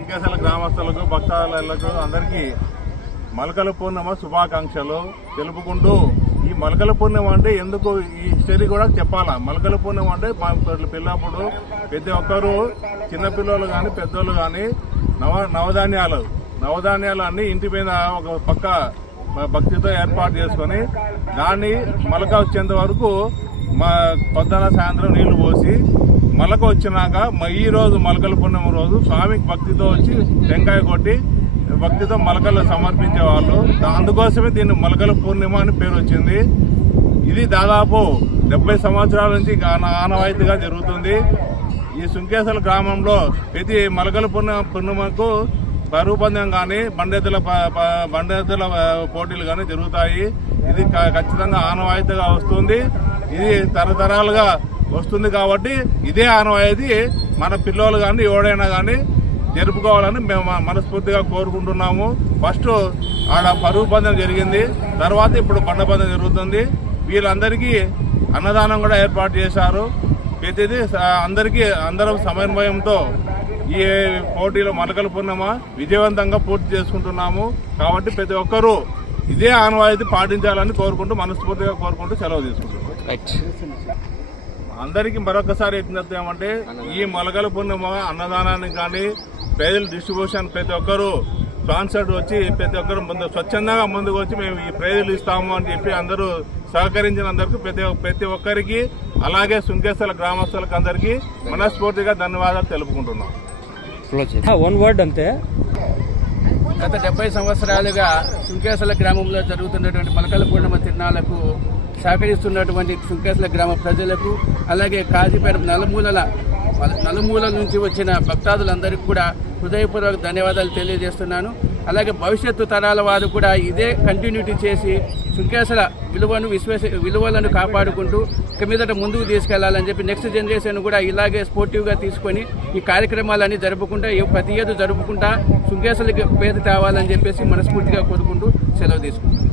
సుంకేశ్వర గ్రామస్తులకు భక్తాలకు అందరికీ మలకల పూర్ణిమ శుభాకాంక్షలు తెలుపుకుంటూ, ఈ మలకల పూర్ణిమ అంటే ఎందుకు ఈ హిస్టరీ కూడా చెప్పాలా. మలకల పూర్ణిమ అంటే పిల్లప్పుడు ప్రతి ఒక్కరు చిన్నపిల్లలు కానీ పెద్దోళ్ళు కానీ నవధాన్యాలు అన్ని ఇంటి మీద ఒక పక్క భక్తితో ఏర్పాటు చేసుకొని దాన్ని మలక వచ్చేంత వరకు పొద్దున సాయంత్రం నీళ్లు పోసి మలక వచ్చినాక ఈ రోజు మలకల పూర్ణిమ రోజు స్వామికి భక్తితో వచ్చి టెంకాయ కొట్టి భక్తితో మలకలు సమర్పించేవాళ్ళు. అందుకోసమే దీన్ని మలకల పూర్ణిమ అని పేరు వచ్చింది. ఇది దాదాపు 70 సంవత్సరాల నుంచి ఆనవాయితీగా జరుగుతుంది. ఈ సుంకేశ్వర గ్రామంలో ప్రతి మలకల పూర్ణిమకు బరువు పందెం కానీ బండెద్దుల పోటీలు కానీ జరుగుతాయి. ఇది ఖచ్చితంగా ఆనవాయితీగా వస్తుంది. ఇది తరతరాలుగా వస్తుంది కాబట్టి ఇదే ఆనవాయితీ మన పిల్లలు కానీ ఎవడైనా కానీ జరుపుకోవాలని మేము మనస్ఫూర్తిగా కోరుకుంటున్నాము. ఫస్ట్ ఆడ పరుగు పందెం జరిగింది, తర్వాత ఇప్పుడు బండ పందెం జరుగుతుంది. వీళ్ళందరికీ అన్నదానం కూడా ఏర్పాటు చేశారు. ప్రతిదీ అందరం సమన్వయంతో ఈ పోటీలో మలకల పూర్ణిమ విజయవంతంగా పూర్తి చేసుకుంటున్నాము. కాబట్టి ప్రతి ఒక్కరూ ఇదే ఆనవాయితీ పాటించాలని మనస్ఫూర్తిగా కోరుకుంటూ సెలవు తీసుకుంటున్నాం. అందరికీ మరొకసారి విజ్ఞప్తి ఏమంటే, ఈ మలకల పూర్ణిమ అన్నదానానికి కానీ పేదల డిస్ట్రిబ్యూషన్ ప్రతి ఒక్కరూ స్పాన్సర్డ్ వచ్చి ప్రతి ఒక్కరు స్వచ్ఛందంగా ముందుకు వచ్చి మేము ఈ ప్రైజులు ఇస్తాము అని చెప్పి అందరూ సహకరించినందుకు ప్రతి ఒక్కరికి, అలాగే సుంకేశ్వర గ్రామస్తులకు అందరికీ మనస్ఫూర్తిగా ధన్యవాదాలు తెలుపుకుంటున్నాం. వన్ వర్డ్ అంతే. గత 70 సంవత్సరాలుగా సుంకేశ్వర గ్రామంలో జరుగుతున్నటువంటి మలకల పూర్ణిమ తిరునాళ్లకు సహకరిస్తున్నటువంటి సుంకేశ్వర గ్రామ ప్రజలకు, అలాగే కాజీపేట నలుమూలల నుంచి వచ్చిన భక్తాదులందరికీ కూడా హృదయపూర్వక ధన్యవాదాలు తెలియజేస్తున్నాను. అలాగే భవిష్యత్తు తరాల వారు కూడా ఇదే కంటిన్యూటీ చేసి సుంకేశ్వర విలువలను కాపాడుకుంటూ ఇక మీదట ముందుకు తీసుకెళ్లాలని చెప్పి నెక్స్ట్ జనరేషన్ కూడా ఇలాగే స్పోర్టివ్గా తీసుకొని ఈ కార్యక్రమాలన్నీ జరుపుకుంటా ప్రతి ఏదో జరుపుకుంటా సుంకేశ్వరకి పేరు తేవాలని చెప్పేసి మనస్ఫూర్తిగా కోరుకుంటూ సెలవు తీసుకుంటాం.